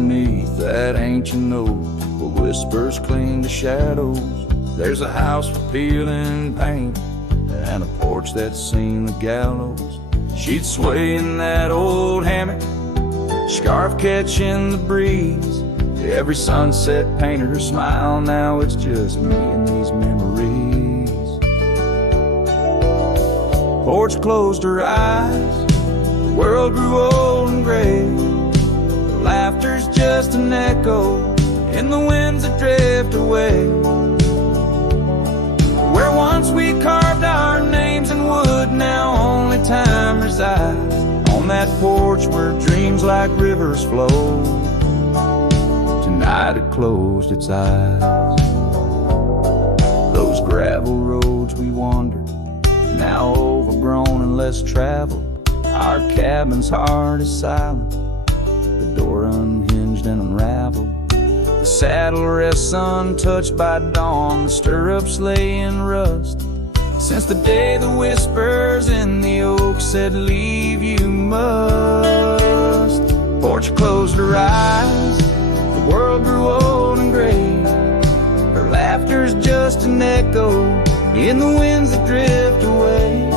underneath that ancient oak, where whispers cling to shadows. There's a house for peeling paint and a porch that's seen the gallows. She'd sway in that old hammock, scarf catching the breeze. Every sunset painted her smile. Now it's just me and these memories. Porch closed her eyes, the world grew old and gray. The laughter's just an echo in the winds that drift away. Where once we carved our names in wood, now only time resides. On that porch where dreams like rivers flow, tonight it closed its eyes. Those gravel roads we wandered, now overgrown and less traveled. Our cabin's heart is silent, the door unhinged and unraveled. The saddle rests untouched by dawn, the stirrups lay in rust. Since the day the whispers in the oak said, leave you must. Porch closed her eyes, the world grew old and gray. Her laughter's just an echo in the winds that drift away.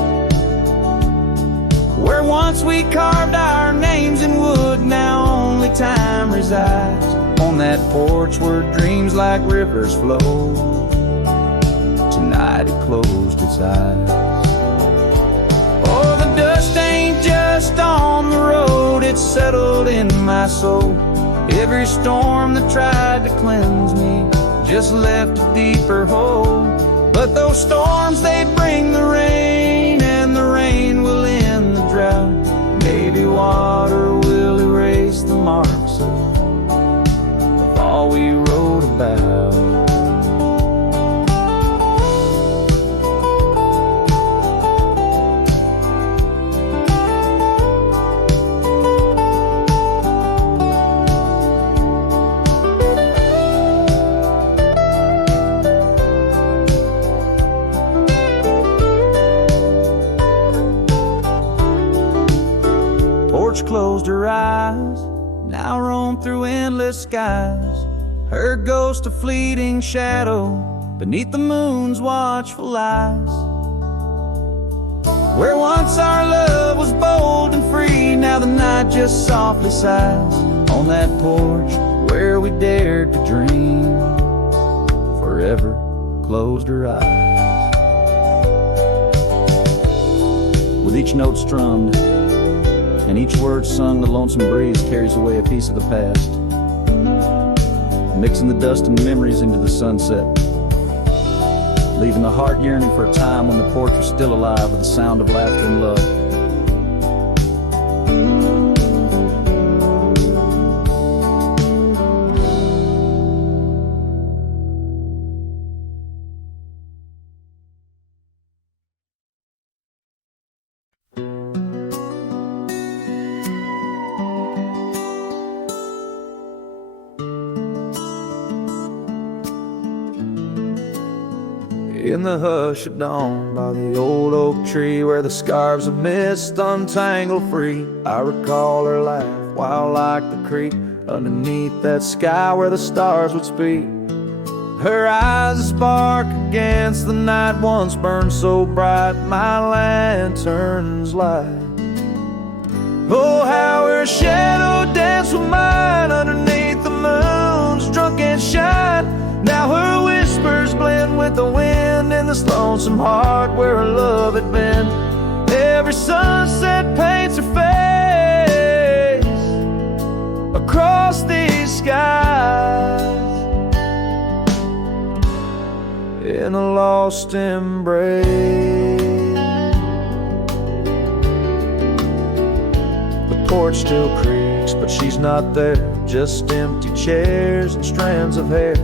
Where once we carved our names in wood, now only time resides. On that porch where dreams like rivers flow, tonight it closed its eyes. Oh, the dust ain't just on the road, it's settled in my soul. Every storm that tried to cleanse me just left a deeper hole. But those storms, they bring the rain, and the rain will end the drought. Maybe water will erase the marks of all we wrote about. Closed her eyes, now roam through endless skies. Her ghost a fleeting shadow beneath the moon's watchful eyes. Where once our love was bold and free, now the night just softly sighs. On that porch where we dared to dream, forever closed her eyes. With each note strummed and each word sung, the lonesome breeze carries away a piece of the past, mixing the dust and memories into the sunset, leaving the heart yearning for a time when the porch was still alive with the sound of laughter and love. In the hush of dawn, by the old oak tree where the scarves of mist untangle free, I recall her laugh wild like the creek underneath that sky where the stars would speak. Her eyes a spark against the night once burned so bright my lantern's light. Oh, how her shadow danced with mine underneath the moon's drunken shine. Now her whispers blend with the wind in this lonesome heart where her love had been. Every sunset paints her face across these skies in a lost embrace. The porch still creaks, but she's not there. Just empty chairs and strands of hair.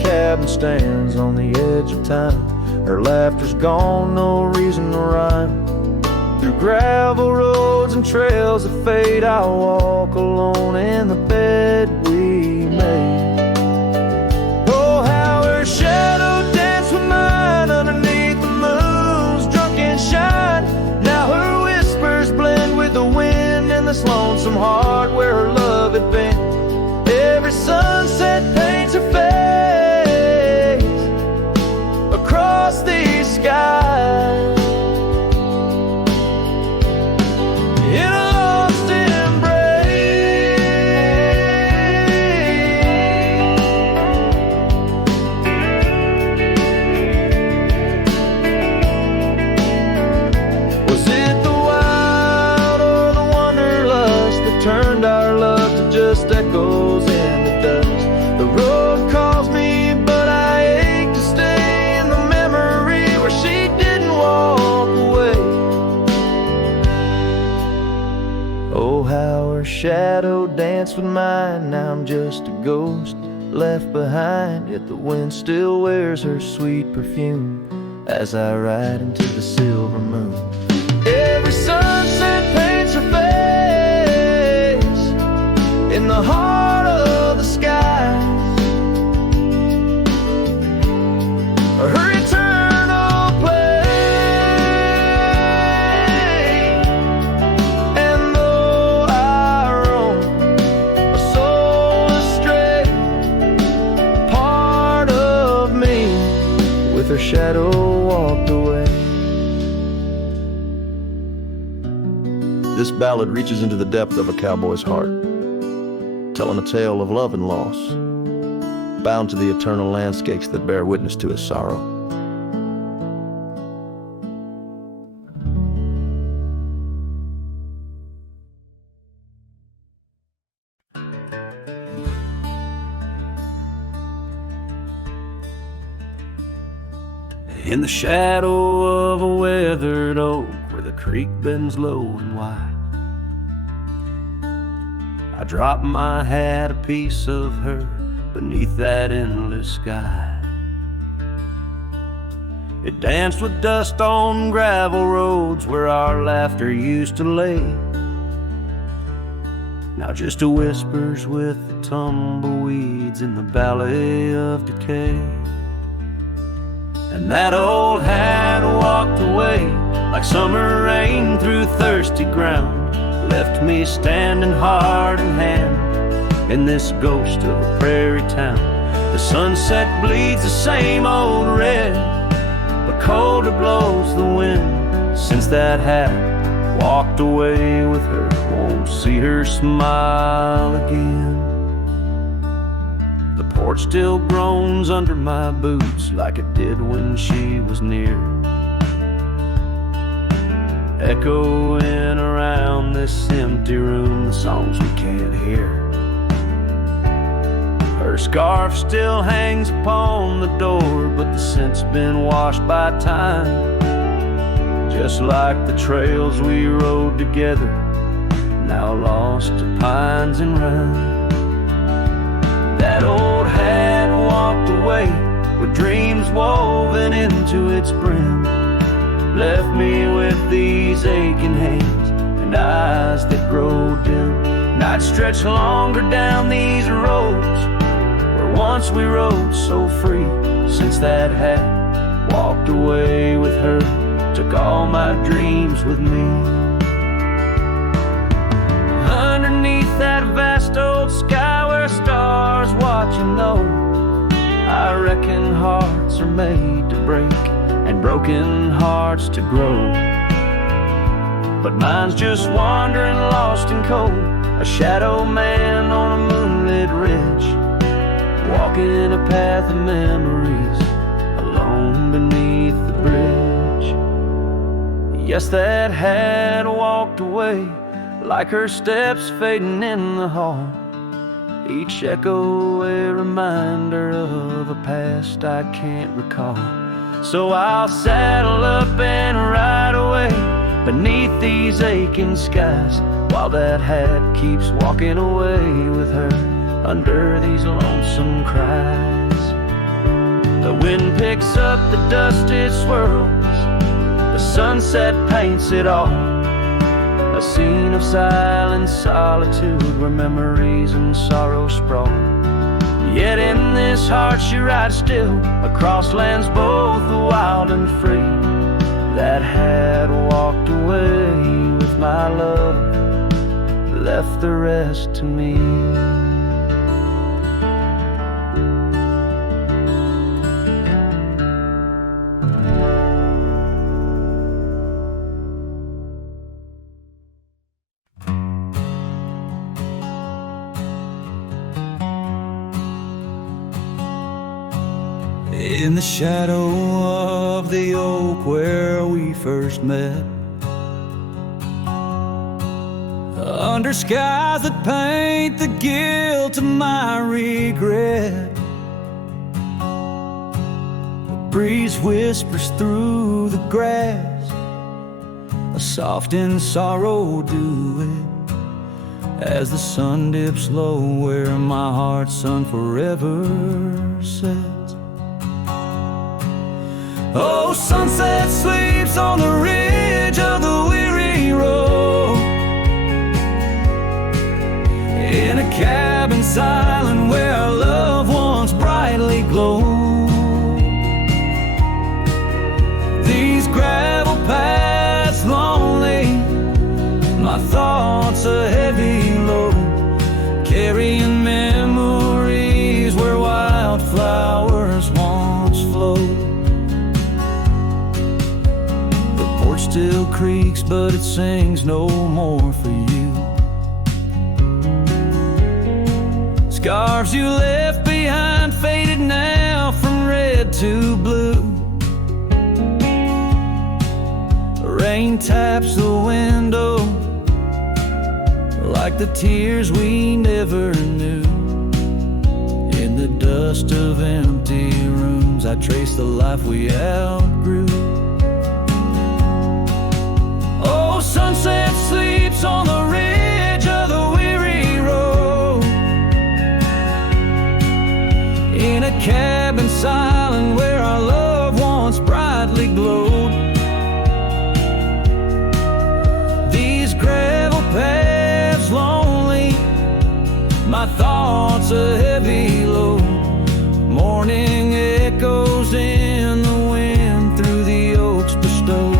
Cabin stands on the edge of time. Her laughter's gone, no reason to rhyme. Through gravel roads and trails that fade, I'll walk alone in the bed we made. Oh, how her shadow danced with mine underneath the moon's drunken shine. Now her whispers blend with the wind in this lonesome heart where her love had been. with mine. Now I'm just a ghost left behind, yet the wind still wears her sweet perfume as I ride into the silver moon. Every sunset paints her face in the heart of the sky. Her eternal play. And though I roam a soul astray, part of me with her shadow walked away. This ballad reaches into the depth of a cowboy's heart, telling a tale of love and loss, bound to the eternal landscapes that bear witness to his sorrow. In the shadow of a weathered oak, where the creek bends low and wide, I drop my hat, a piece of her, beneath that endless sky. It danced with dust on gravel roads where our laughter used to lay. Now just a whispers with the tumbleweeds in the valley of decay. And that old hat walked away like summer rain through thirsty ground, left me standing heart in hand in this ghost of a prairie town. The sunset bleeds the same old red, but colder blows the wind since that hat walked away with her. Won't see her smile again. The porch still groans under my boots like it did when she was near, echoing around this empty room the songs we can't hear. Her scarf still hangs upon the door, but the scent's been washed by time, just like the trails we rode together, now lost to pines and rime. That old hat walked away with dreams woven into its brim, left me with these aching hands and eyes that grow dim. Nights stretch longer down these roads where once we rode so free, since that hat walked away with her, took all my dreams with me. Underneath that vast old sky where stars watch and know, I reckon hearts are made to break and broken hearts to grow. But mine's just wandering lost and cold, a shadow man on a moonlit ridge, walking a path of memories alone beneath the bridge. Yes, that hat walked away like her steps fading in the hall, each echo a reminder of a past I can't recall. So I'll saddle up and ride away beneath these aching skies, while that hat keeps walking away with her under these lonesome cries. The wind picks up the dust it swirls, the sunset paints it all, a scene of silent solitude where memories and sorrow sprawl. Yet in this heart she rides still across lands both wild and free. That hat walked away with my love, left the rest to me. In the shadow of the oak where we first met, under skies that paint the guilt of my regret, the breeze whispers through the grass, a soft and sorrow duet, as the sun dips low where my heart's sun forever sets. Oh, sunset sleeps on the ridge of the weary road, in a cabin silent where our loved ones brightly glow. These gravel paths lonely, my thoughts a heavy load, carrying memories where wildflowers once flowed. The porch still creaks, but it sings no more for you. Scarves you left behind faded now from red to blue. Rain taps the window like the tears we never knew. In the dust of empty rooms, I trace the life we outgrew. Oh, sunset sleeps on the ridge of the weary road, in a cabin silent where our loved ones brightly glowed. These gravel paths lonely, my thoughts a heavy load, morning echoes in the wind through the oaks bestowed.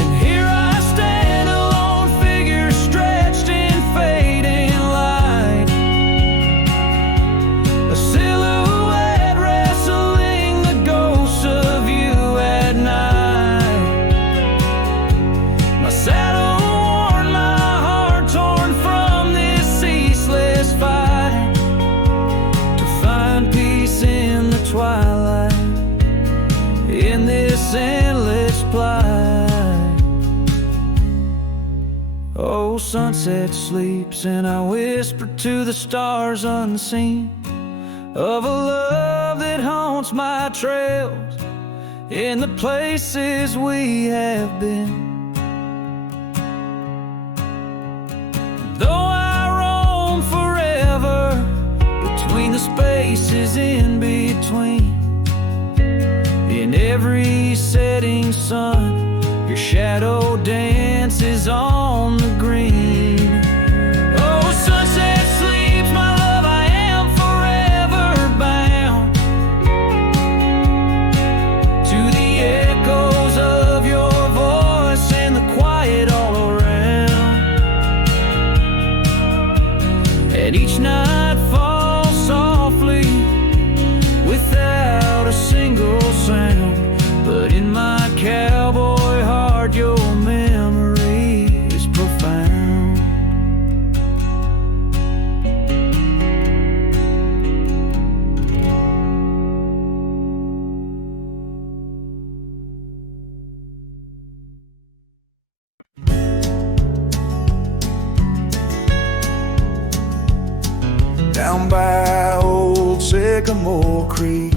And here I stand, a lone figure stretched in fading light, a silhouette wrestling the ghosts of you at night. My saddle worn, my heart torn from this ceaseless fight, to find peace in the twilight, in this endless plight. Oh, sunset sleeps and I whisper to the stars unseen of a love that haunts my trails in the places we have been. Though I roam forever between the spaces in between, in every setting sun, your shadow dances on the green. Oh, sunset sleeps, my love, I am forever bound to the echoes of your voice and the quiet all around. And each night falls softly without a single sound, but in my cowboy heart your memory is profound. Down by old Sycamore Creek,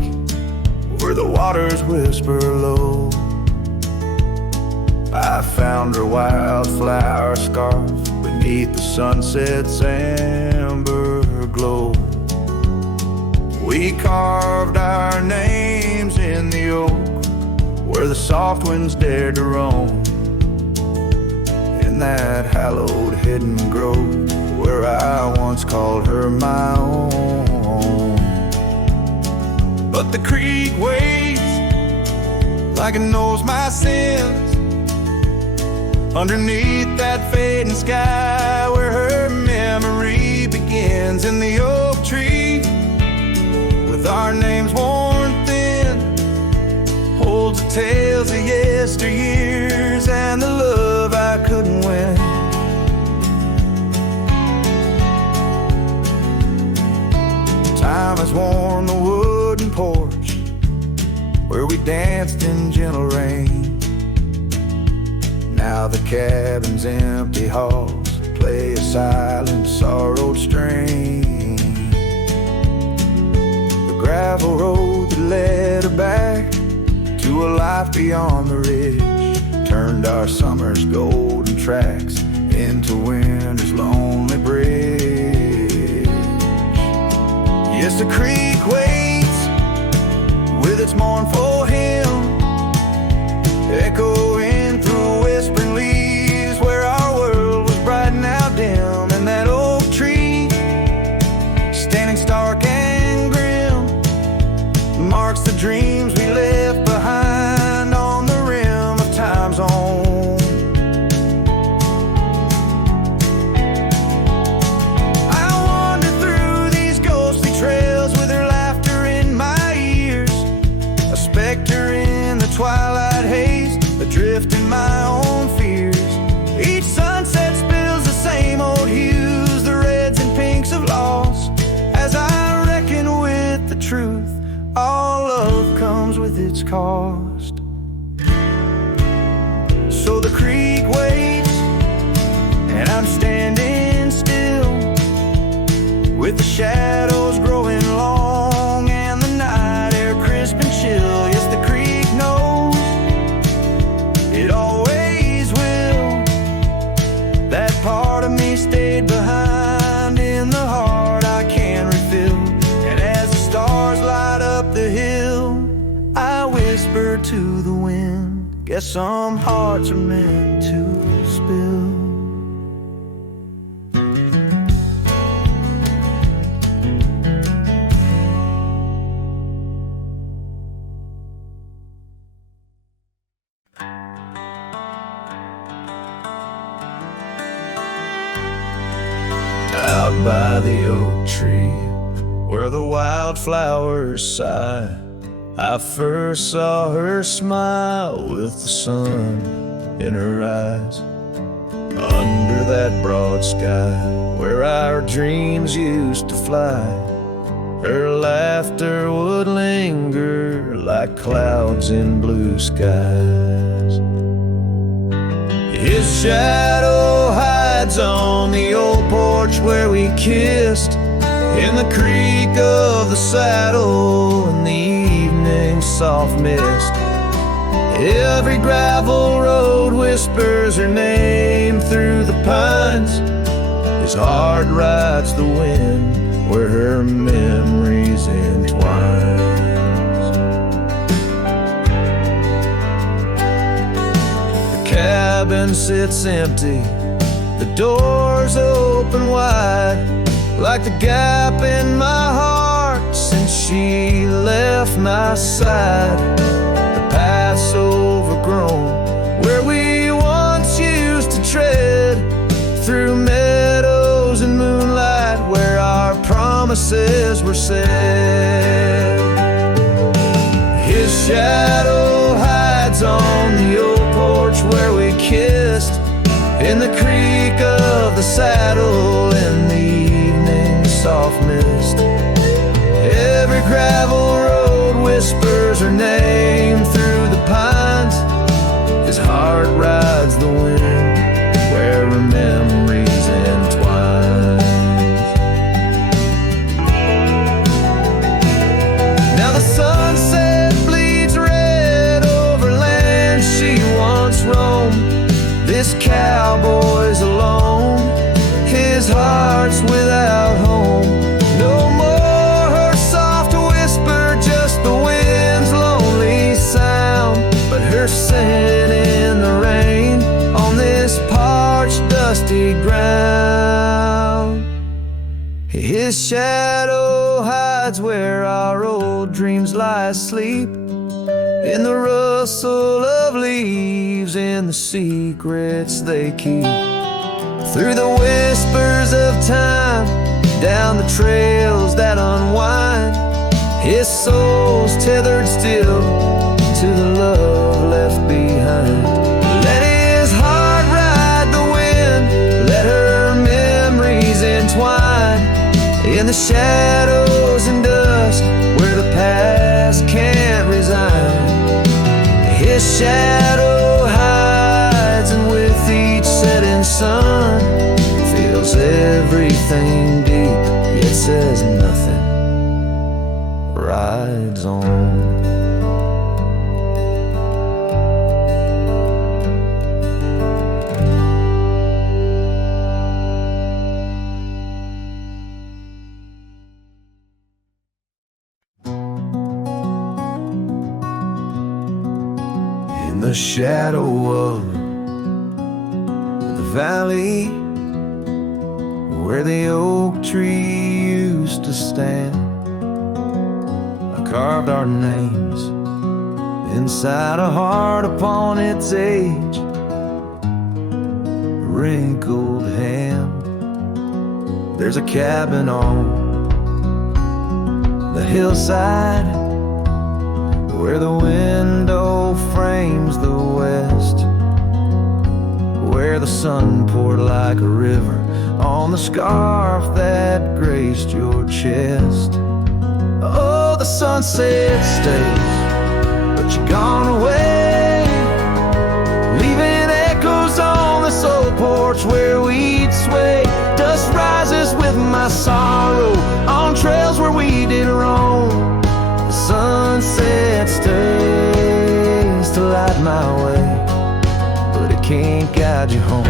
where the waters whisper low, I found her wildflower scarf beneath the sunset's amber glow. We carved our names in the oak, where the soft winds dared to roam, in that hallowed hidden grove where I once called her my own. But the creek waits like it knows my sins, underneath that fading sky where her memory begins. In the oak tree, with our names worn thin, holds the tales of yesteryears and the love I couldn't win. Time has worn the wooden porch where we danced in gentle rain. Now the cabin's empty halls play a silent, sorrowed strain. The gravel road that led her back to a life beyond the ridge turned our summer's golden tracks into winter's lonely bridge. Yes, the creek waits with its mournful hymn, echoing through whispering leaves, where our world was bright and now dim. And that oak tree, standing stark and grim, marks the dreams we left behind on the rim of time's own. I wander through these ghostly trails with her laughter in my ears, a specter in the twilight haze, adrift in my own fears. Each sunset spills the same old hues, the reds and pinks of loss, as I reckon with the truth. All love comes with its cost. So the creek waits, and I'm standing still, with the shadows growing long and the night air crisp and chill. Yes, the creek knows, it always will. That part of me stayed behind in the heart I can refill. And as the stars light up the hill, I whisper to the wind, guess some hearts are meant to spill. Out by the oak tree, where the wildflowers sigh, I first saw her smile with the sun in her eyes. Under that broad sky, where our dreams used to fly, her laughter would linger like clouds in blue skies. His shadow hides on the old porch where we kissed, in the creak of the saddle and the evening's soft mist. Every gravel road whispers her name through the pines. His heart rides the wind where her memories entwine. The cabin sits empty, the doors open wide, like the gap in my heart since she left my side. The path's overgrown, where we once used to tread, through meadows and moonlight, where our promises were said. His shadow hides on the old porch where we kissed, in the creak of the saddle and the evening soft mist. Every gravel road whispers her name through the pines. His heart rides the wind where her memories entwine. Now the sunset bleeds red over land she once roamed. This cowboy's alone, his heart's without home. No more her soft whisper, just the wind's lonely sound, but her scent in the rain on this parched, dusty ground. His shadow hides where our old dreams lie asleep, in the rustle of leaves, in the secrets they keep. Through the whispers of time, down the trails that unwind, his soul's tethered still to the love left behind. Let his heart ride the wind, let her memories entwine, in the shadows and dust where the past can't resign. His shadow hides, and with each setting sun, feels everything deep, yet says nothing, rides on. the shadow of the valley where the oak tree used to stand, I carved our names inside a heart upon its age, wrinkled hand. There's a cabin on the hillside where the window frames the west, where the sun poured like a river on the scarf that graced your chest. Oh, the sunset stays, but you're gone away, leaving echoes on this old porch where we'd sway. Dust rises with my sorrow on trails where we did roam. The sunset stays to light my way, but it can't guide you home.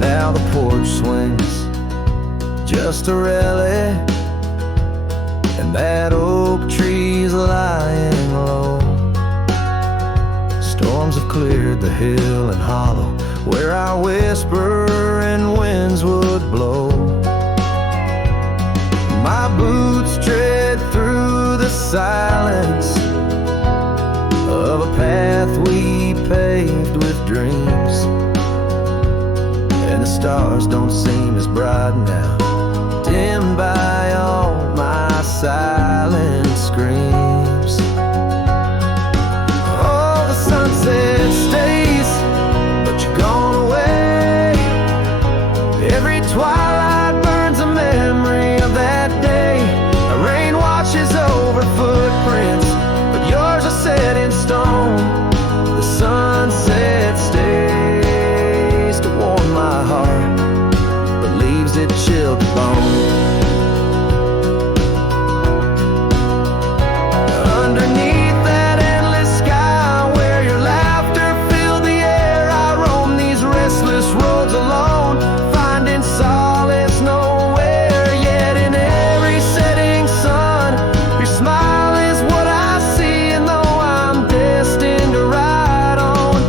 Now the porch swings just a relic, and that oak tree's lying low. Storms have cleared the hill and hollow where our whisper and winds would blow. My boots tread through the silence of a path we paved with dreams, and the stars don't seem as bright now, dimmed by all my silent screams. Oh, the sunset stays, but you're gone away. Every twilight burns a memory of that day. The rain washes over footprints, but yours are set in stone. The sunset stays to warm my heart, but leaves it chilled to bone. Underneath that endless sky where your laughter filled the air, I roam these restless roads alone, finding solace nowhere. Yet in every setting sun, your smile is what I see, and though I'm destined to ride on,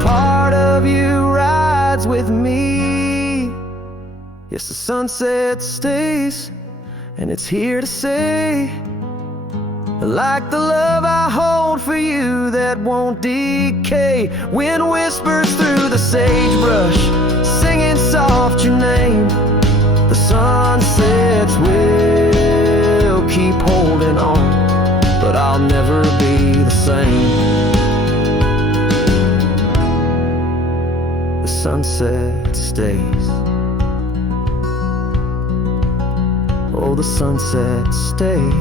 part of you rides with me. Yes, the sunset stays, and it's here to say, like the love I hold for you that won't decay. Wind whispers through the sagebrush, singing soft your name. The sunsets will keep holding on, but I'll never be the same. The sunset stays. Oh, the sunset stays.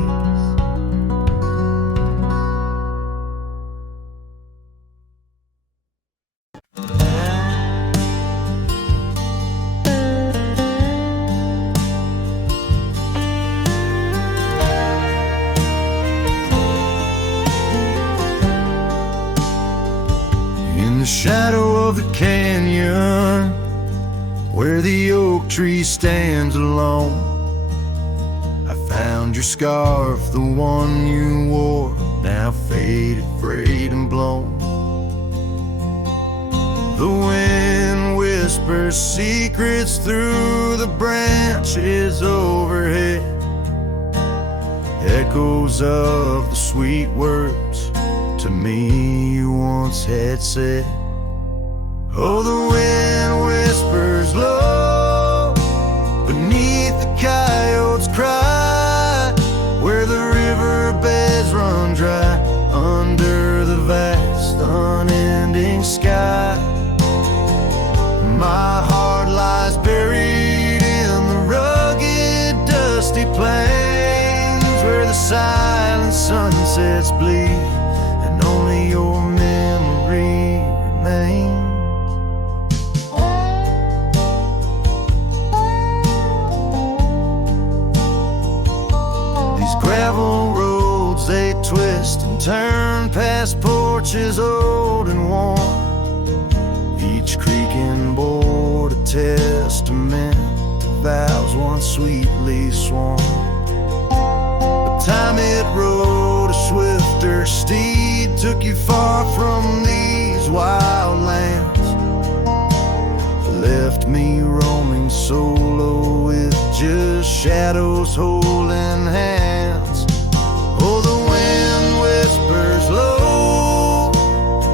In the shadow of the canyon where the oak tree stands alone, I found your scarf, the one you wore, now faded, frayed and blown. The wind whispers secrets through the branches overhead, echoes of the sweet words to me you once had said. Oh, the wind whispers low beneath the coyote's cry, where the riverbeds run dry under the vast unending sky. My heart lies buried in the rugged dusty plains where the silent sunsets bleed and only your memory remains. Gravel roads, they twist and turn past porches old and worn, each creaking board a testament to vows once sweetly sworn. But time it rode a swift drifter steed took you far from these wild lands, left me roaming solo with just shadows holding hands. Oh, the wind whispers low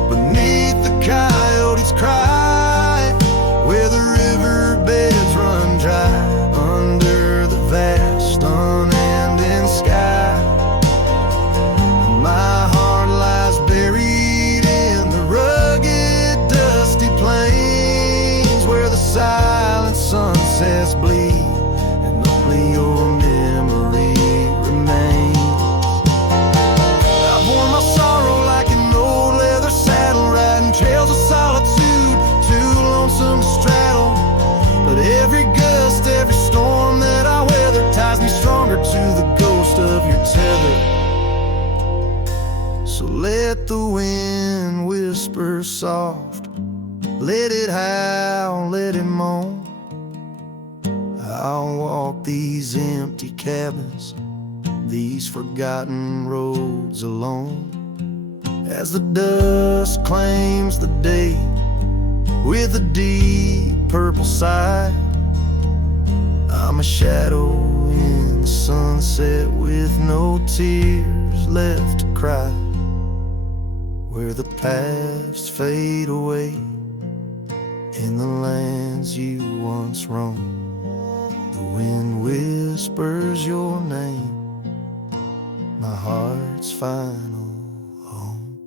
beneath the coyote's cry, where the riverbeds run dry under the vast unending sky. My heart lies buried in the rugged, dusty plains, where the silent sunsets bleed and only your memory remains. I've worn my sorrow like an old leather saddle, riding trails of solitude, too lonesome to straddle. But every gust, every storm that I weather ties me stronger to the ghost of your tether. So let the wind whisper soft, let it howl, let it moan. I'll walk these empty cabins, these forgotten roads alone, as the dust claims the day with a deep purple sigh. I'm a shadow in the sunset with no tears left to cry, where the past fade away in the lands you once roamed. The wind whispers your name, my heart's final home.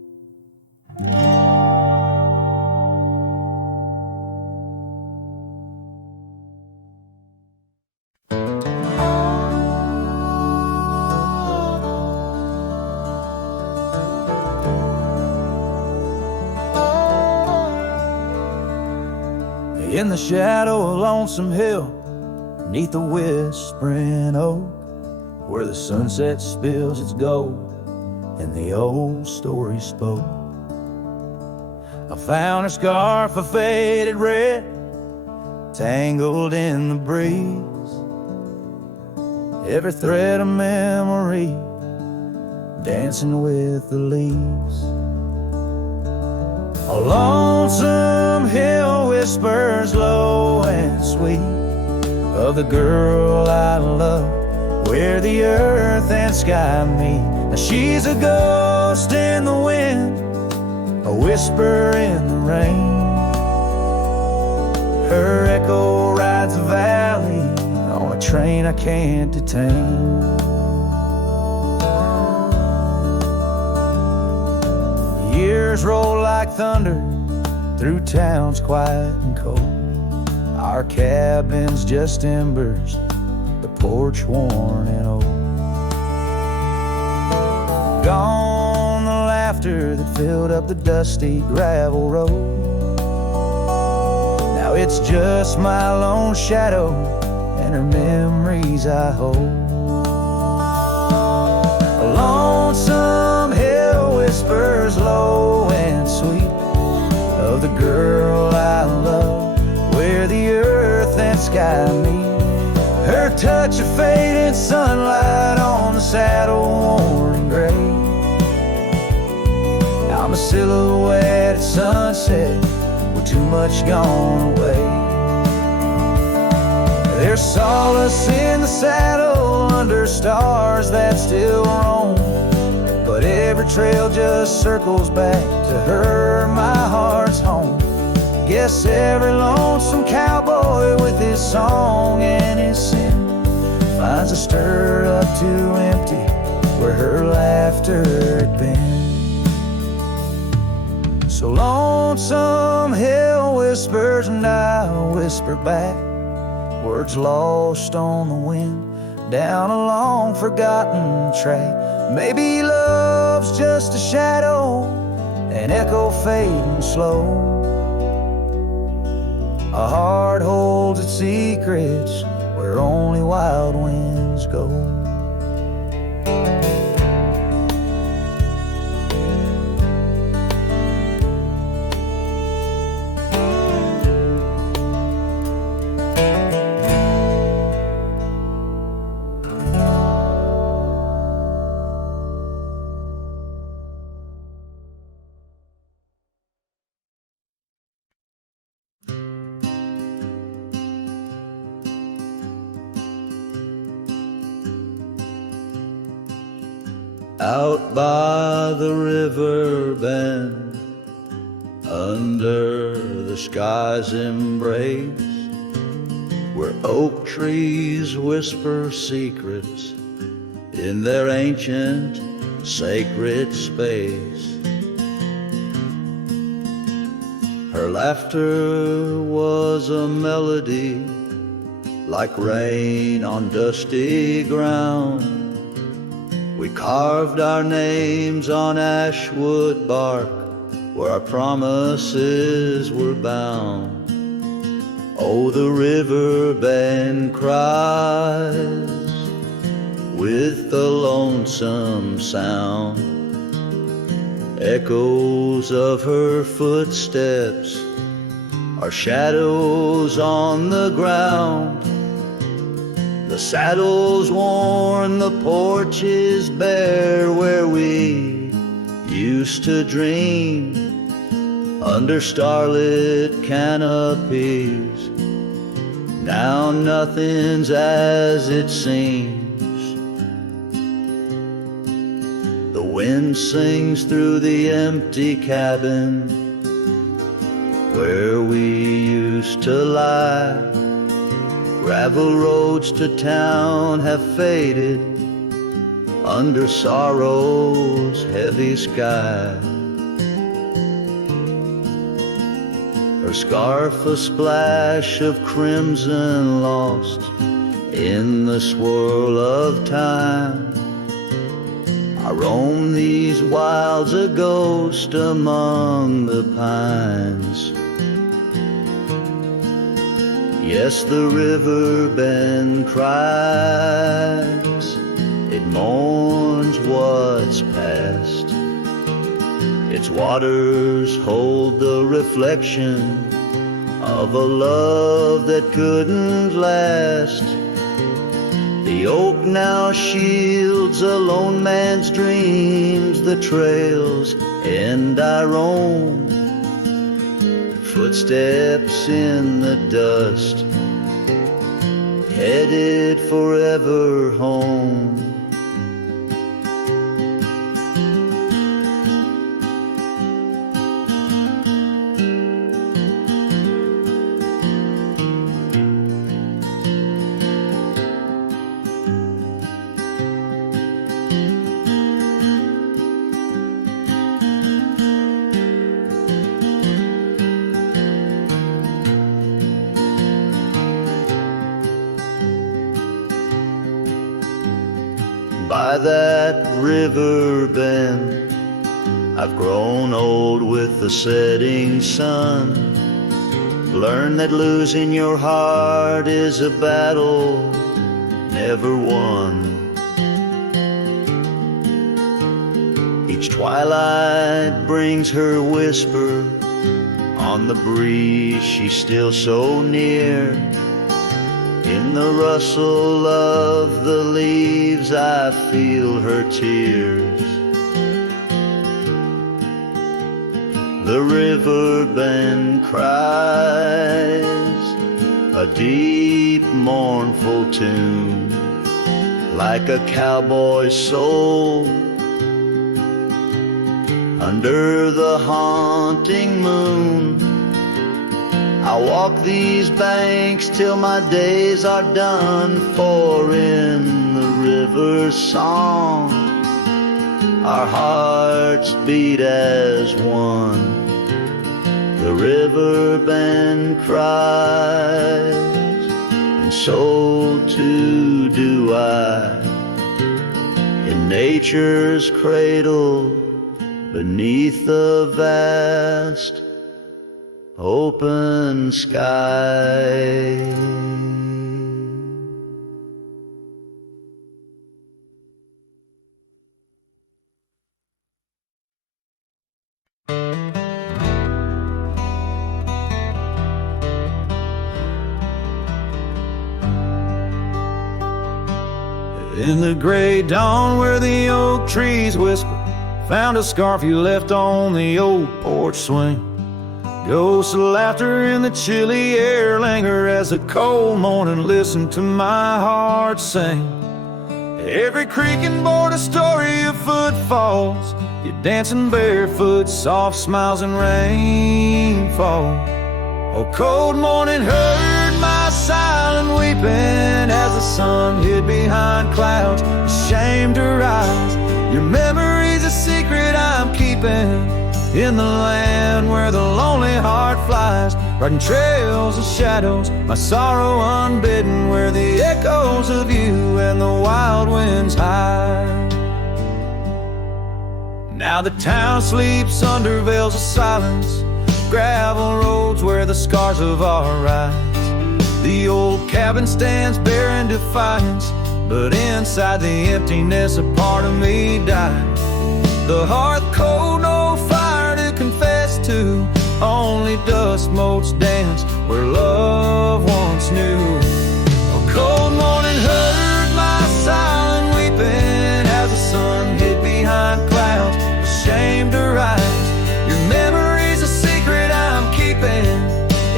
In the shadow of Lonesome Hill, neath the whispering oak, where the sunset spills its gold and the old story spoke, I found a scarf of faded red, tangled in the breeze, every thread of memory dancing with the leaves. A lonesome hill whispers low and sweet of the girl I love, where the earth and sky meet. Now she's a ghost in the wind, a whisper in the rain. Her echo rides a valley on a train I can't detain. Years roll like thunder through towns quiet and cold. Our cabin's just embers, the porch worn and old. Gone the laughter that filled up the dusty gravel road. Now it's just my lone shadow and her memories I hold. A lonesome hill whispers low and sweet of the girl I love, where the earth and sky meet. Her touch of faded sunlight on the saddle worn and gray. I'm a silhouette at sunset with too much gone away. There's solace in the saddle under stars that still roam, but every trail just circles back to her, my heart's home. Guess every lonesome cowboy with his song and his sin finds a stirred up too empty where her laughter had been. So lonesome hill whispers and I'll whisper back, words lost on the wind down a long forgotten track. Maybe love's just a shadow, an echo fading slow. A heart holds its secrets where only wild winds go. out by the river bend, under the sky's embrace, where oak trees whisper secrets in their ancient sacred space. Her laughter was a melody, like rain on dusty ground. We carved our names on ashwood bark, where our promises were bound. Oh, the river bend cries with a lonesome sound. Echoes of her footsteps are shadows on the ground. The saddle's worn, the porch is bare, where we used to dream under starlit canopies. Now nothing's as it seems. The wind sings through the empty cabin where we used to lie. Gravel roads to town have faded under sorrow's heavy sky. Her scarf a splash of crimson lost in the swirl of time. I roam these wilds a ghost among the pines. Yes, the river bend cries, it mourns what's past. Its waters hold the reflection of a love that couldn't last. The oak now shields a lone man's dreams, the trails and I roam. Footsteps in the dust, headed forever home. By that river bend, I've grown old with the setting sun. Learn that losing your heart is a battle never won. Each twilight brings her whisper on the breeze, she's still so near. In the rustle of the leaves, I feel her tears. The river bend cries a deep, mournful tune, like a cowboy's soul under the haunting moon. I walk these banks till my days are done, for in the river's song our hearts beat as one. The river bend cries, and so too do I, in nature's cradle beneath the vast open sky. In the gray dawn where the oak trees whisper, found a scarf you left on the old porch swing. Ghosts of laughter in the chilly air linger as the cold morning listen to my heart sing. Every creaking board a story of footfalls. You're dancing barefoot, soft smiles and rainfall. Oh, cold morning heard my silent weeping as the sun hid behind clouds, ashamed to rise. Your memory's a secret I'm keeping in the land where the lonely heart flies, riding trails of shadows, my sorrow unbidden, where the echoes of you and the wild winds hide. Now the town sleeps under veils of silence, gravel roads where the scars of our rides. The old cabin stands bare in defiance, but inside the emptiness a part of me died. The hearth cold, no fire to confess to, only dust motes dance where love once knew. A cold morning heard my silent weeping as the sun hid behind clouds, ashamed to rise. Your memory's a secret I'm keeping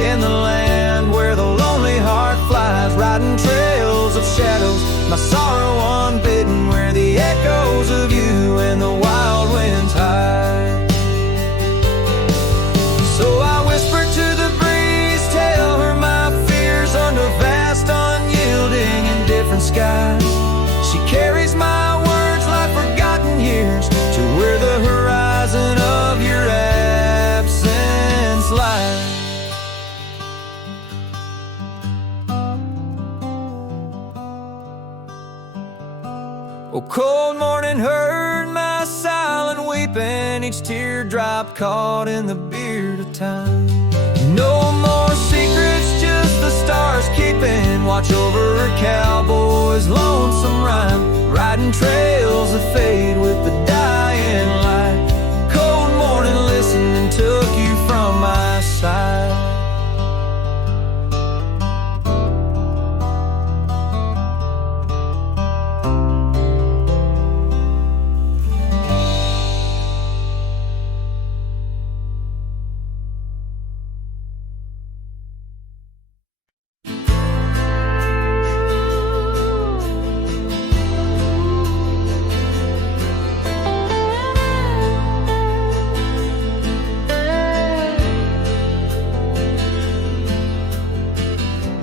in the land where the lonely heart flies, riding trails of shadows, my sorrow unbidden, where the echoes of you and the wild winds hide. So I whisper to the breeze, tell her my fears under vast, unyielding, indifferent skies. She carries my words like forgotten years to where the horizon of your absence lies. Oh, cold morning heard my silent weeping, each teardrop caught in the beard of time. No more secrets, just the stars keeping watch over her cowboy's lonesome rhyme, riding trails that fade with the dying light. Cold morning listening took you from my side.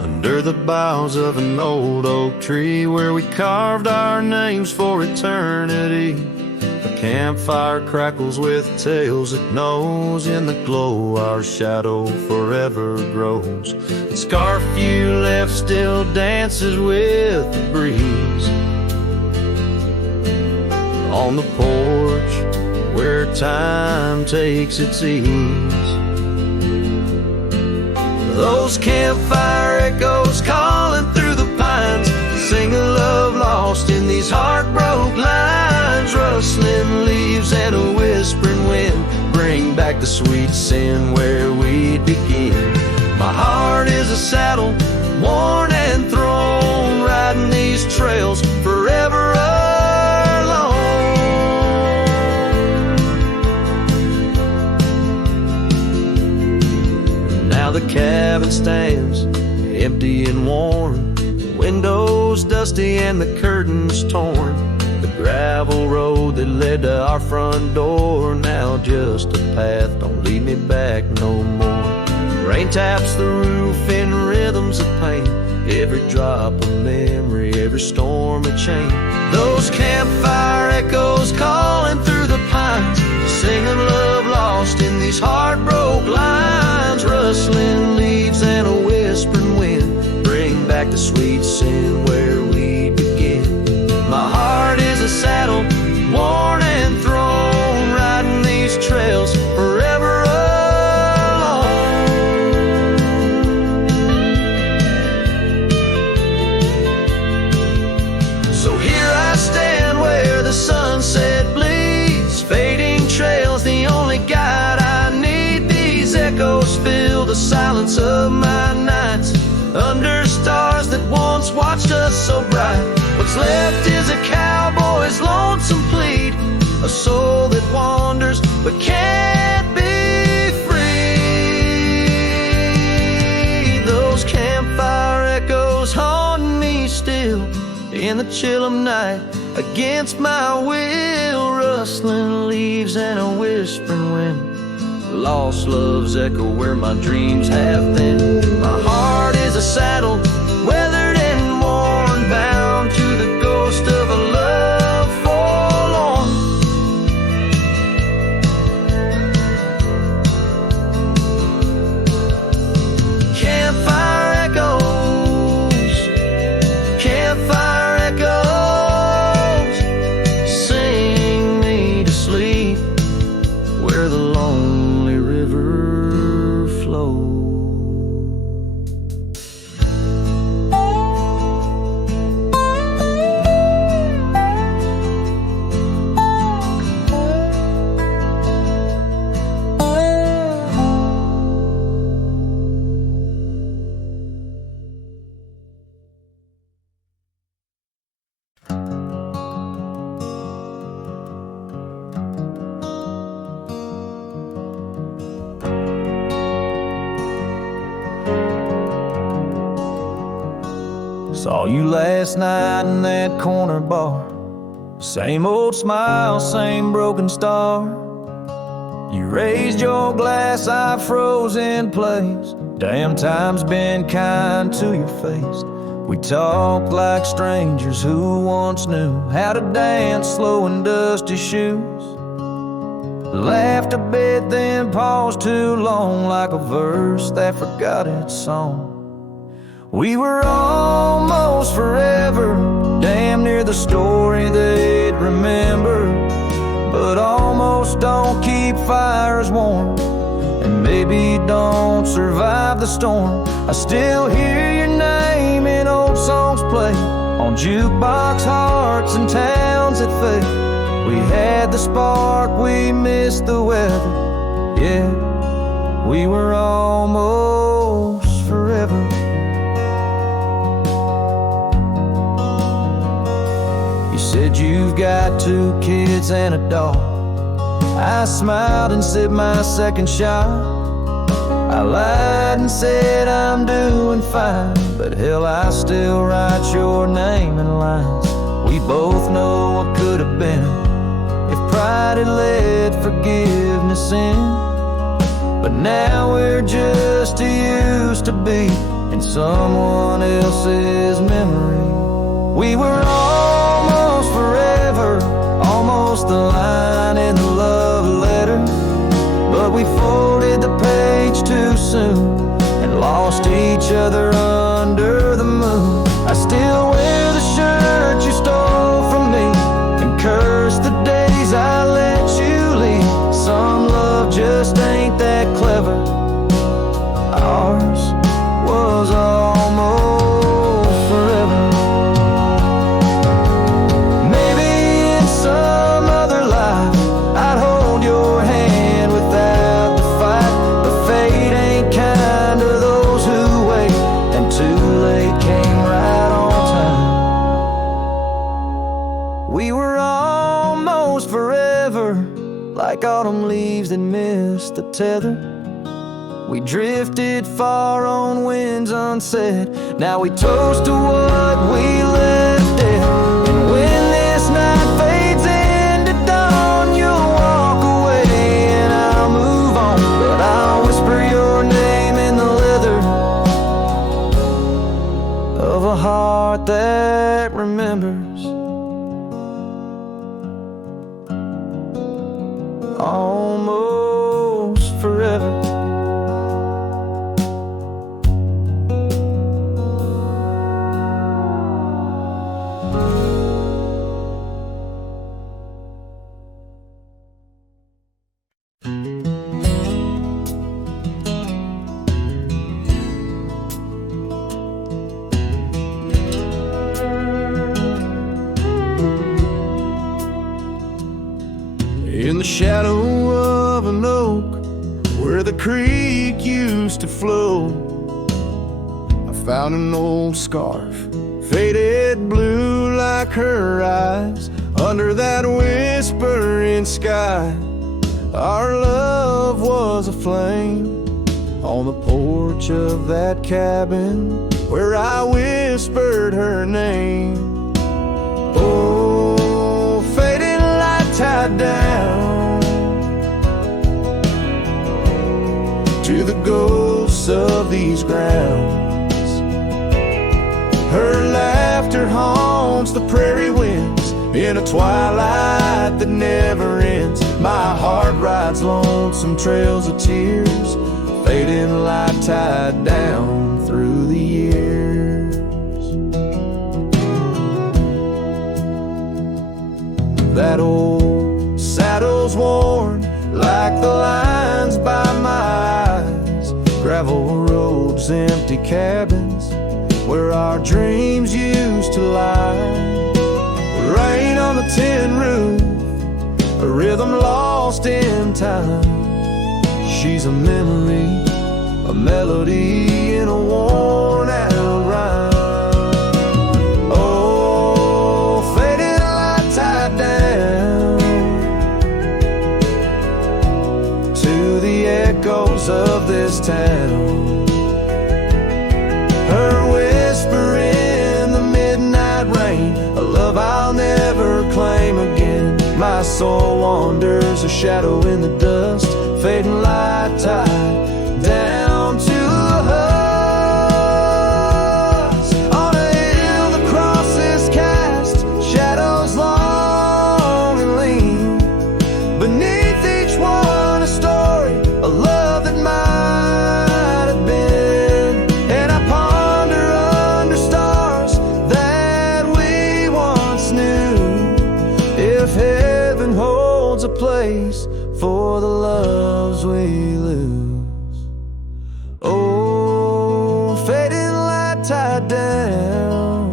Under the boughs of an old oak tree where we carved our names for eternity, a campfire crackles with tales it knows. In the glow our shadow forever grows. The scarf you left still dances with the breeze on the porch where time takes its ease. Those campfire echoes calling through the pines sing a love lost in these heartbroken lines. Rustling leaves and a whispering wind bring back the sweet sin where we begin. My heart is a saddle, worn and thrown, riding these trails forever alone. Now the cabin stands empty and worn, windows dusty and the curtains torn. The gravel road that led to our front door, now just a path, don't lead me back no more. Rain taps the roof in rhythms of pain, every drop of memory, every storm a chain. Those campfire echoes calling through the pines, singing love lost in these heartbroken lines. Rustling leaves and a whispering wind bring back the sweet sin where we begin. My heart is a saddle, worn and thrown, riding these trails forever alone. So here I stand where the sunset bleeds, fading trails, the only guide I need. These echoes fill the silence of my nights, under stars that once watched us so bright. What's left is a cowboy's lonesome plead, a soul that wanders but can't be free. Those campfire echoes haunt me still in the chill of night, against my will, rustling leaves and a whispering wind. Lost loves echo where my dreams have been. My heart is a saddle, weathered and worn, bound to the ghost of a love forlorn. Campfire echoes, campfire echoes, sing me to sleep where the lonely river flows. Saw you last night in that corner bar. Same old smile, same broken star. You raised your glass, I froze in place. Damn, time's been kind to your face. We talked like strangers who once knew how to dance slow in dusty shoes. Laughed a bit, then paused too long, like a verse that forgot its song. We were almost forever, damn near the story they'd remember. But almost don't keep fires warm, and maybe don't survive the storm. I still hear your name in old songs play on jukebox hearts and towns that fade. We had the spark, we missed the weather. Yeah, we were almost forever. You said you've got 2 kids and a dog. I smiled and sipped my second shot. I lied and said I'm doing fine, but hell, I still write your name in lines. We both know what could have been if pride had let forgiveness in. But now we're just too used to be in someone else's memory. We were almost forever, almost the line in the love letter. But we folded the page too soon and lost each other under the moon. I still wear the shirt you stole from me and curse the days I let you leave. Some love just ain't that clever. Ours was almost forever. Maybe in some other life I'd hold your hand without the fight, but fate ain't kind to those who wait, and too late came right on time. We were almost forever, like autumn leaves that missed the tether. We drifted far on winds unsaid. Now we toast to what we left dead. And when this night fades into dawn, you'll walk away and I'll move on. But I'll whisper your name in the leather of a heart that remembers. Almost forever. In the shadow of an oak where the creek used to flow, I found an old scarf, faded blue like her eyes. Under that whispering sky, our love was a flame on the porch of that cabin where I whispered her name. tied down to the ghosts of these grounds. Her laughter haunts the prairie winds in a twilight that never ends. My heart rides lonesome trails of tears, fading light tied down through the years. That old saddle's worn like the lines by my eyes. Gravel roads, empty cabins where our dreams used to lie. Rain on the tin roof, a rhythm lost in time. She's a memory, a melody in a worn out rhyme. Oh, faded light tied down to the echoes of this town. Her whisper in the midnight rain, a love I'll never claim again. My soul wanders, a shadow in the dust, fading light tied down to a husk. On a hill the cross is cast, shadows long and lean. Beneath each one a story, a love that might have been. And I ponder under stars that we once knew, if heaven holds a place for the loves we lose. Oh, fading light tied down,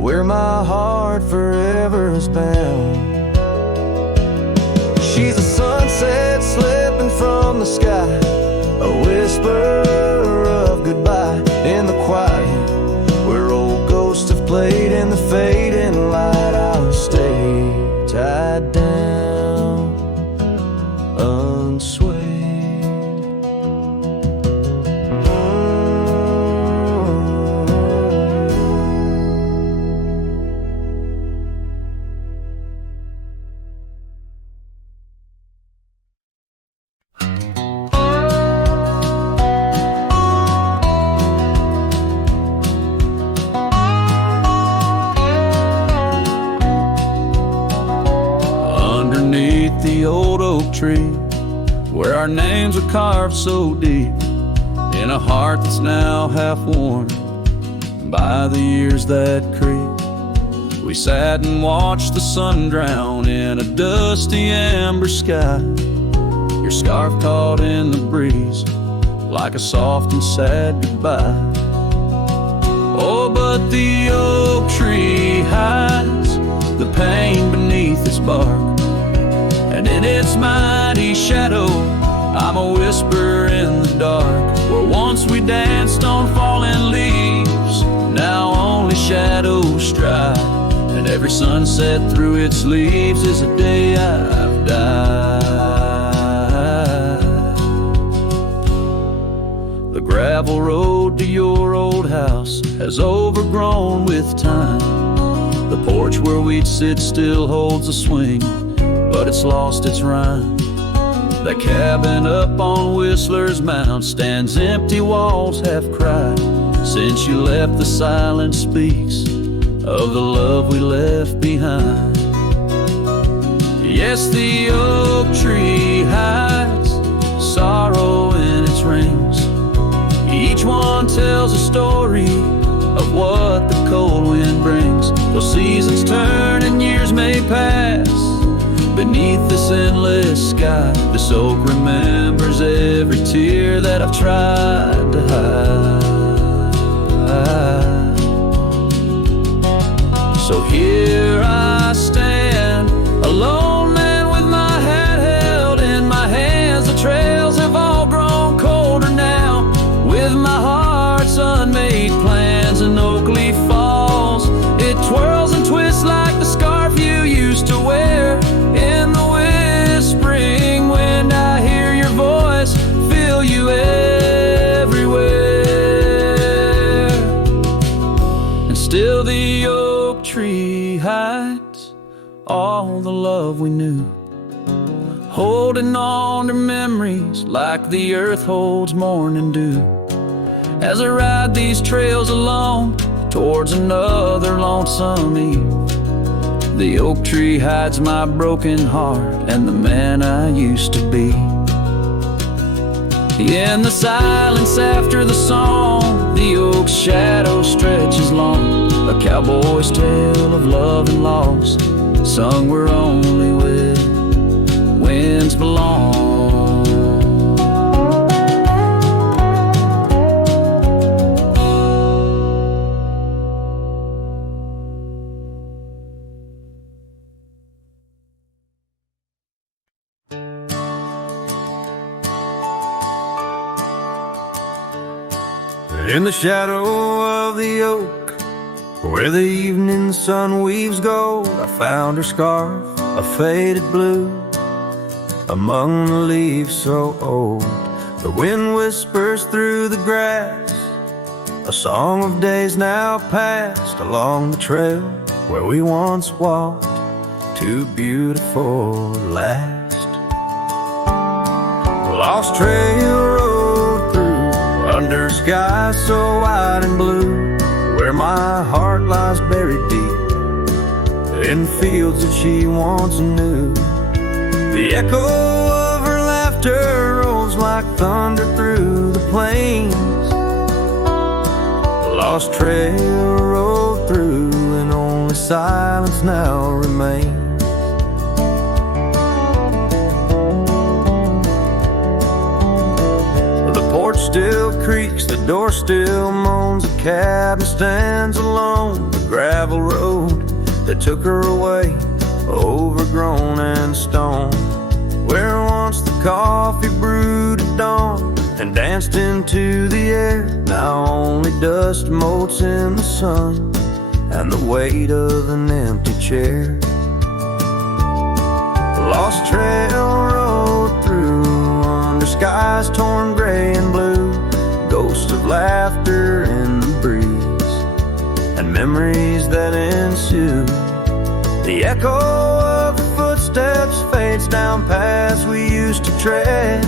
where my heart forever is bound. She's a sunset slipping from the sky, a whisper of goodbye in the quiet, where old ghosts have played in the fading light. I'll stay tied down, unswayed. The old oak tree, where our names are carved so deep in a heart that's now half worn by the years that creep. We sat and watched the sun drown in a dusty amber sky, your scarf caught in the breeze like a soft and sad goodbye. Oh, but the oak tree hides the pain beneath its bark, and in its mighty shadow, I'm a whisper in the dark. Where once we danced on falling leaves, now only shadows stride, and every sunset through its leaves is a day I've died. The gravel road to your old house has overgrown with time. The porch where we'd sit still holds a swing, but it's lost its rhyme. That cabin up on Whistler's Mound stands empty, walls half cried. Since you left, the silence speaks of the love we left behind. Yes, the oak tree hides sorrow in its rings. Each one tells a story of what the cold wind brings. Those seasons turn and years may pass beneath this endless sky. This oak remembers every tear that I've tried to hide. So here I stand, a lone man with my hat held in my hands. The trails have all grown colder now, with my heart's unmade plans. And oak leaf falls, it twirls and twists like the scarf you used to wear. In the whispering wind, I hear your voice, feel you everywhere. And still the oak tree hides all the love we knew, holding on to memories like the earth holds morning dew. As I ride these trails alone towards another lonesome eve, the oak tree hides my broken heart and the man I used to be. In the silence after the song, the oak's shadow stretches long, a cowboy's tale of love and loss, sung where only winds belong. In the shadow of the oak, where the evening sun weaves gold, I found her scarf, a faded blue, among the leaves so old. The wind whispers through the grass, a song of days now past, along the trail where we once walked, too beautiful to last. The lost trail rode through under skies so wide and blue, where my heart lies buried deep in fields that she once knew. The echo of her laughter rolls like thunder through the plains. The lost trail rode through and only silence now remains. The porch still creaks, the door still moans, the cabin stands alone, the gravel road that took her away, overgrown and stone, where once the coffee brewed at dawn and danced into the air, now only dust motes in the sun and the weight of an empty chair. The lost trail rode through under skies torn gray and blue, ghosts of laughter in the breeze and memories that ensue. The echo of the footsteps fades down paths we used to tread.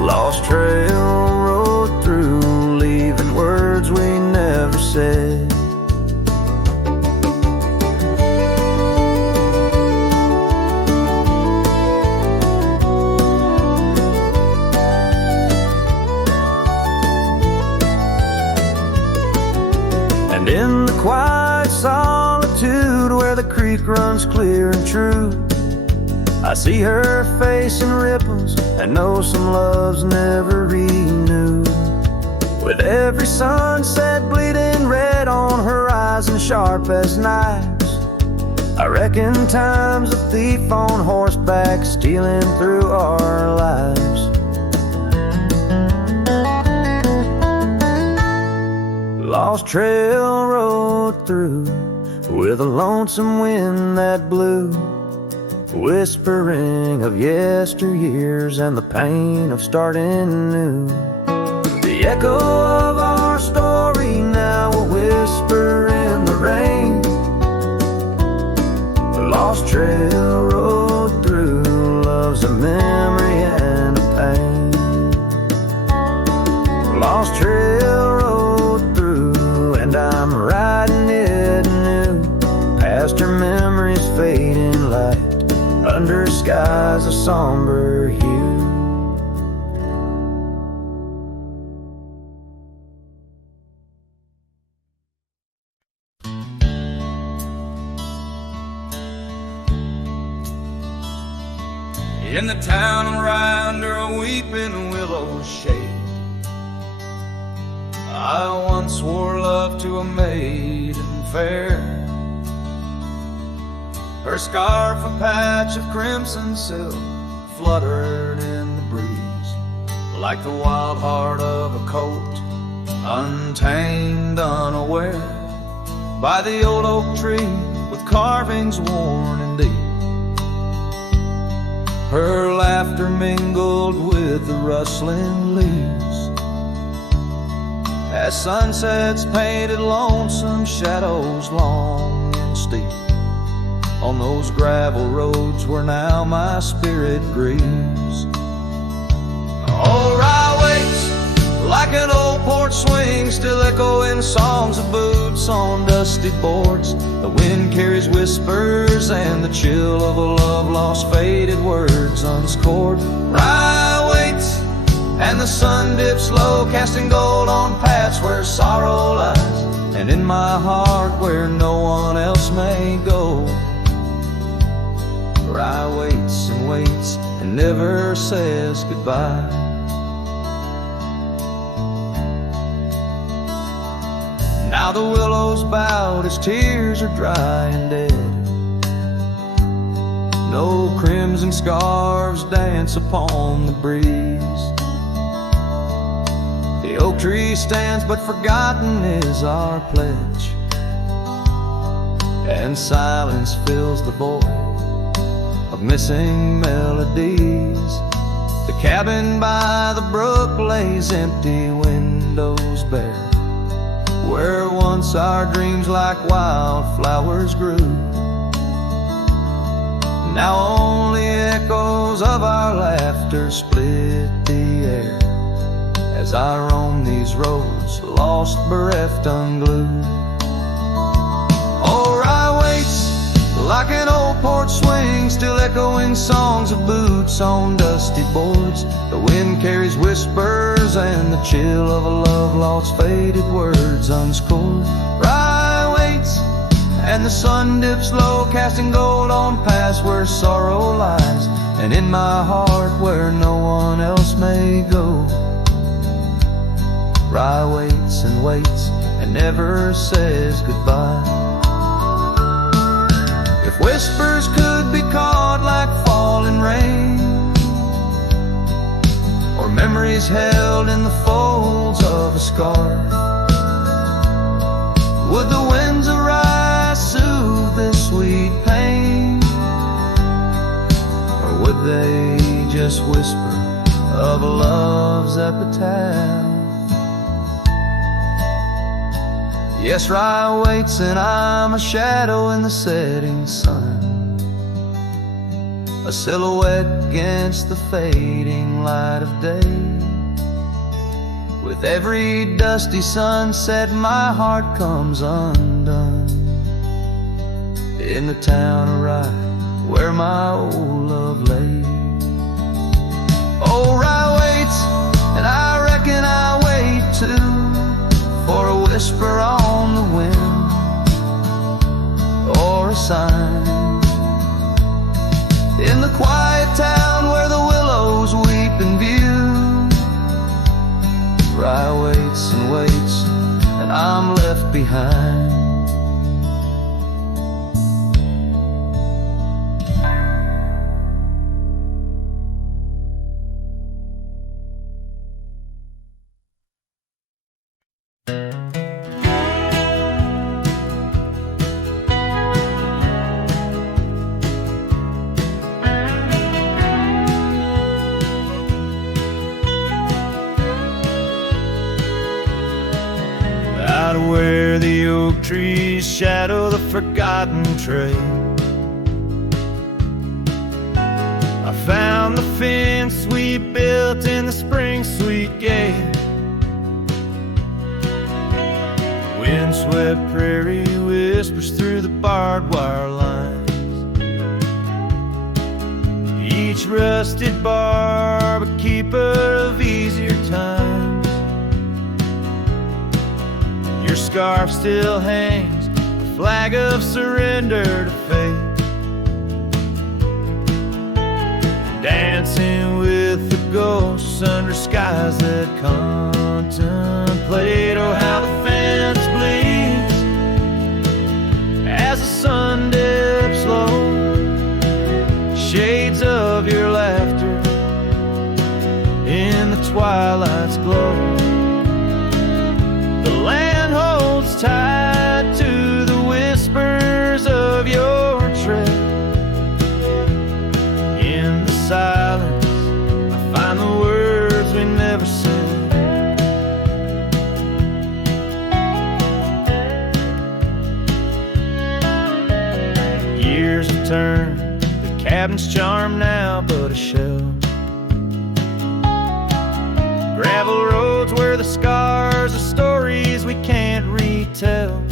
Lost trail rode through, leaving words we never said. And in the quiet solitude where the creek runs clear and true, I see her face in ripples and know some love's never renewed. With every sunset bleeding red on horizon sharp as knives, I reckon time's a thief on horseback stealing through our lives. Lost trail rode through with a lonesome wind that blew, whispering of yesteryears and the pain of starting new. The echo of our story now will whisper in the rain. The lost trail rode through, love's a memory and a pain. Lost trail rode through and I'm riding it new, past her memories fading light under skies of somber hue. In the town right under a weeping willow shade, I once swore love to a maiden fair. Her scarf, a patch of crimson silk, fluttered in the breeze, like the wild heart of a colt, untamed, unaware, by the old oak tree with carvings worn and deep. Her laughter mingled with the rustling leaves, as sunsets painted lonesome shadows long and steep. on those gravel roads where now my spirit grieves. Oh, Rye waits like an old porch swing, still echoing songs of boots on dusty boards. The wind carries whispers and the chill of a love lost, faded words unscored. Rye waits and the sun dips low, casting gold on paths where sorrow lies, and in my heart where no one else may go. Rye waits and waits and never says goodbye. Now the willows bowed, his tears are dry and dead. No crimson scarves dance upon the breeze. The oak tree stands, but forgotten is our pledge, and silence fills the void of missing melodies. The cabin by the brook lays empty, windows bare, where once our dreams like wildflowers grew. Now only echoes of our laughter split the air as I roam these roads, lost, bereft, unglued. Oh, Rye waits like an old porch swing, still echoing songs of boots on dusty boards. The wind carries whispers and the chill of a love lost, faded words unscored. Rye waits and the sun dips low, casting gold on paths where sorrow lies, and in my heart where no one else may go. Rye waits and never says goodbye. If whispers could be caught like falling rain, or memories held in the folds of a scar, would the winds arise soothe this sweet pain, or would they just whisper of a love's epitaph? Yes, Rye waits and I'm a shadow in the setting sun, a silhouette against the fading light of day. With every dusty sunset my heart comes undone, in the town of Rye where my old love lay. Oh, Rye waits and I reckon I wait too, for a whisper on the wind, or a sign in the quiet town where the willows weep in view. Rye waits and I'm left behind. Where the oak trees shadow the forgotten trail, I found the fence we built in the spring sweet gale. Windswept prairie whispers through the barbed wire lines, each rusted barb a keeper of easier times. Your scarf still hangs, a flag of surrender to fate, dancing with the ghosts under skies that contemplate. Oh, how the fence bleeds as the sun dips low, shades of your laughter in the twilight's glow. The land holds tight to the whispers of your tread. In the silence, I find the words we never said. cabin's charm now but a shell. Gravel roads where the scars are stories we can't retell.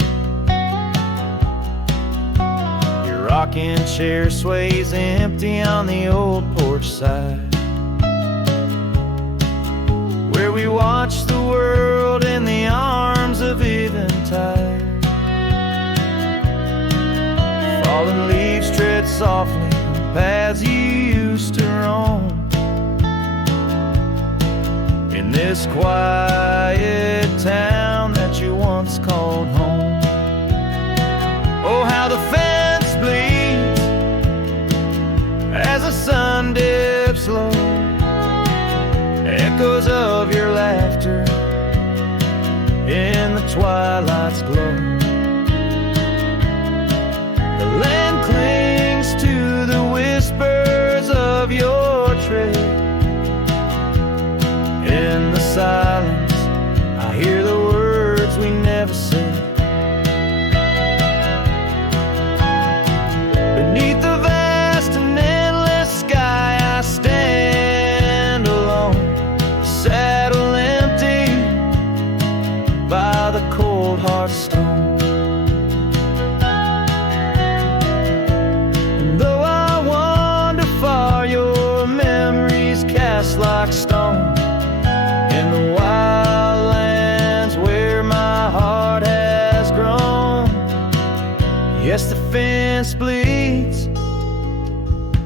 Your rocking chair sways empty on the old porch side, where we watch the world in the arms of eventide. Fallen leaves tread softly on paths you used to roam. In this quiet town that you once called home. Oh, how the fence bleeds as the sun dips low. Echoes of your laughter in the twilight's glow. The land clings to the whispers of your tread. In the silence, I hear the words we never said. Beneath the vast and endless sky, I stand alone, saddle empty by the cold hard stone. And though I wander far, your memories cast like stone. In the wild lands where my heart has grown. Yes, the fence bleeds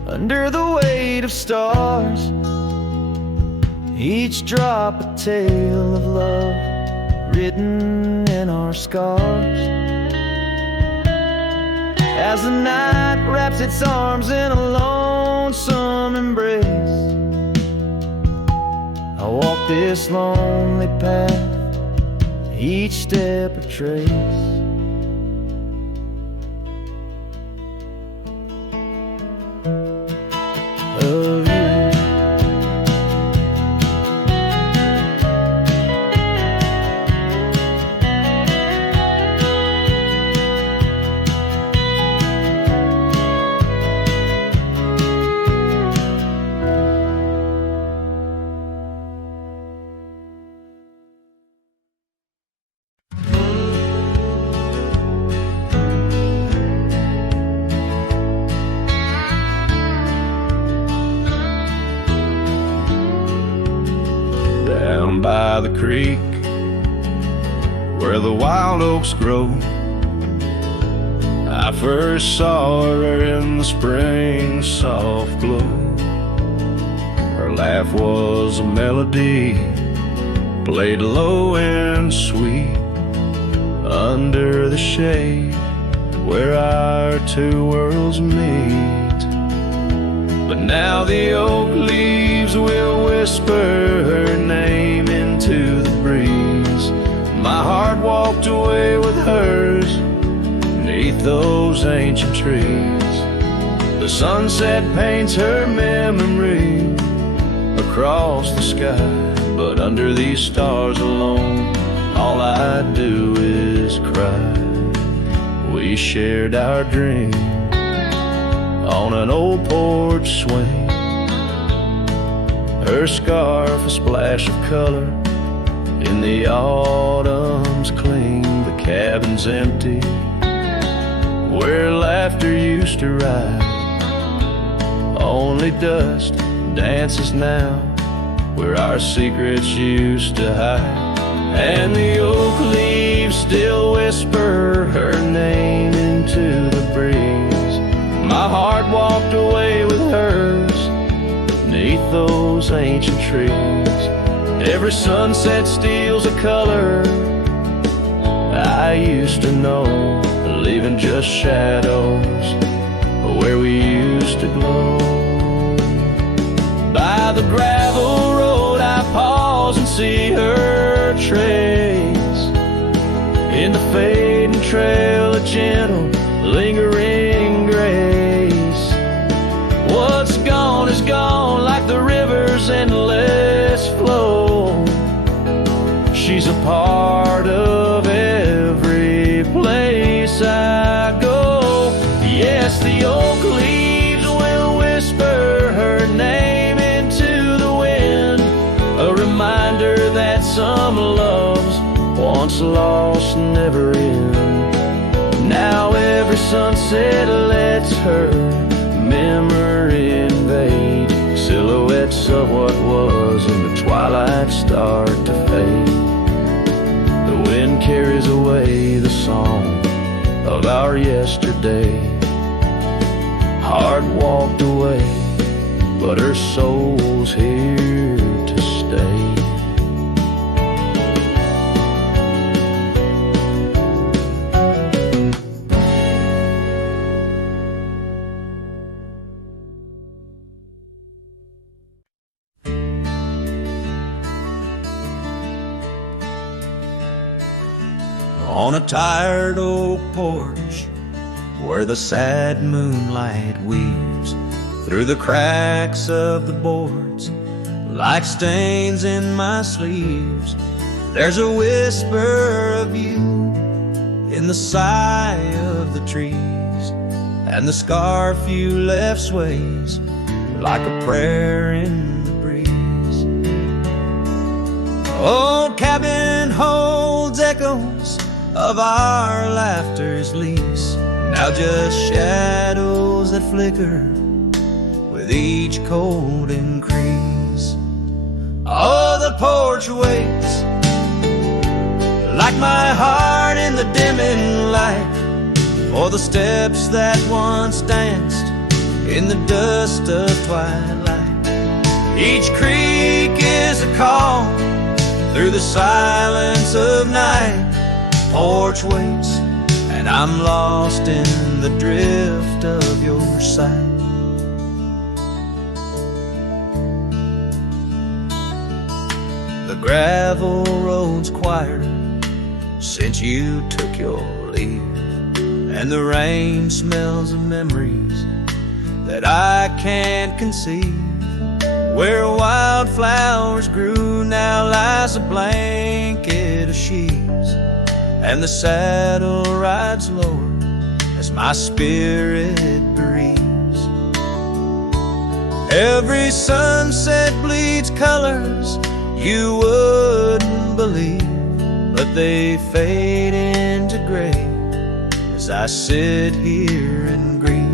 under the weight of stars, each drop a tale of love written in our scars. As the night wraps its arms in a lonesome embrace, I walk this lonely path, each step a trace. Of you. By the creek where the wild oaks grow, I first saw her in the spring soft glow. Her laugh was a melody, played low and sweet, under the shade where our two worlds meet. But now the oak leaves will whisper her name into the breeze. My heart walked away with hers beneath those ancient trees. The sunset paints her memory across the sky, but under these stars alone, all I do is cry. We shared our dream on an old porch swing. Her scarf a splash of color in the autumn's cling. The cabin's empty where laughter used to ride. Only dust dances now where our secrets used to hide. And the oak leaves still whisper her name into the breeze. My heart walked away with hers beneath those ancient trees. Every sunset steals a color I used to know, leaving just shadows where we used to glow. By the gravel road I pause and see her trace. In the fading trail a gentle lingering grace. What's gone is gone like the river's endless flow. She's a part of every place I go. Yes, the oak leaves will whisper once lost, never in. Now every sunset lets her memory invade. Silhouettes of what was in the twilight start to fade. The wind carries away the song of our yesterday. Heart walked away, but her soul's here to stay. On a tired oak porch, where the sad moonlight weaves through the cracks of the boards like stains in my sleeves, there's a whisper of you in the sigh of the trees, and the scarf you left sways like a prayer in the breeze. Old cabin holds echoes of our laughter's lease, now just shadows that flicker with each cold increase. Oh, the porch waits like my heart in the dimming light for the steps that once danced in the dust of twilight. Each creak is a call through the silence of night. Porch waits, and I'm lost in the drift of your sight. The gravel road's quieter since you took your leave, and the rain smells of memories that I can't conceive. Where wildflowers grew now lies a blanket of sheaves, and the saddle rides lower as my spirit bereaves. Every sunset bleeds colors you wouldn't believe, but they fade into gray as I sit here and grieve.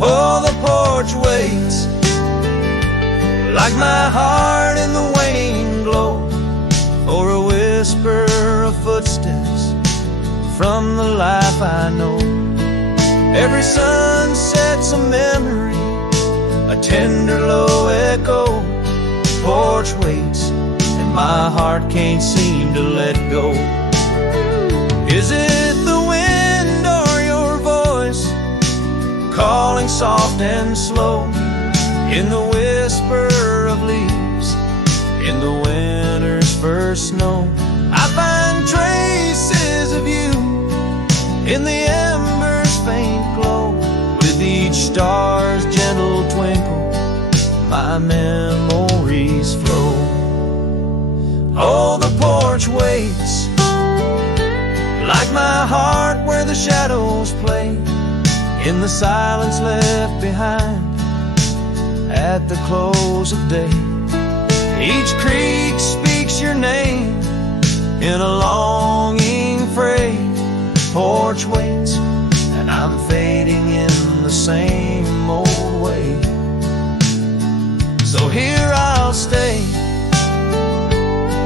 Oh, the porch waits like my heart in the waning glow for a whisper of footsteps from the life I know. Every sunset's a memory, a tender low echo. Porch waits, and my heart can't seem to let go. Is it the wind or your voice calling soft and slow in the whisper of leaves in the winter's first snow? I find traces of you in the embers' faint glow. With each star's gentle twinkle, my memories flow. Oh, the porch waits like my heart where the shadows play in the silence left behind at the close of day. Each creek speaks your name in a longing fray. Porch waits, and I'm fading in the same old way. So here I'll stay,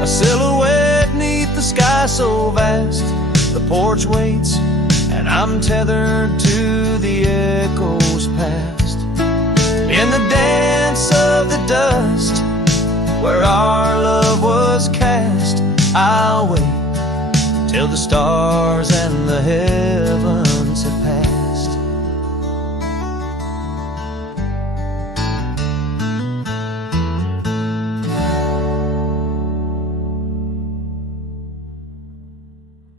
a silhouette neath the sky so vast. The porch waits, and I'm tethered to the echoes past. In the dance of the dust where our love was cast, I'll wait till the stars and the heavens have passed.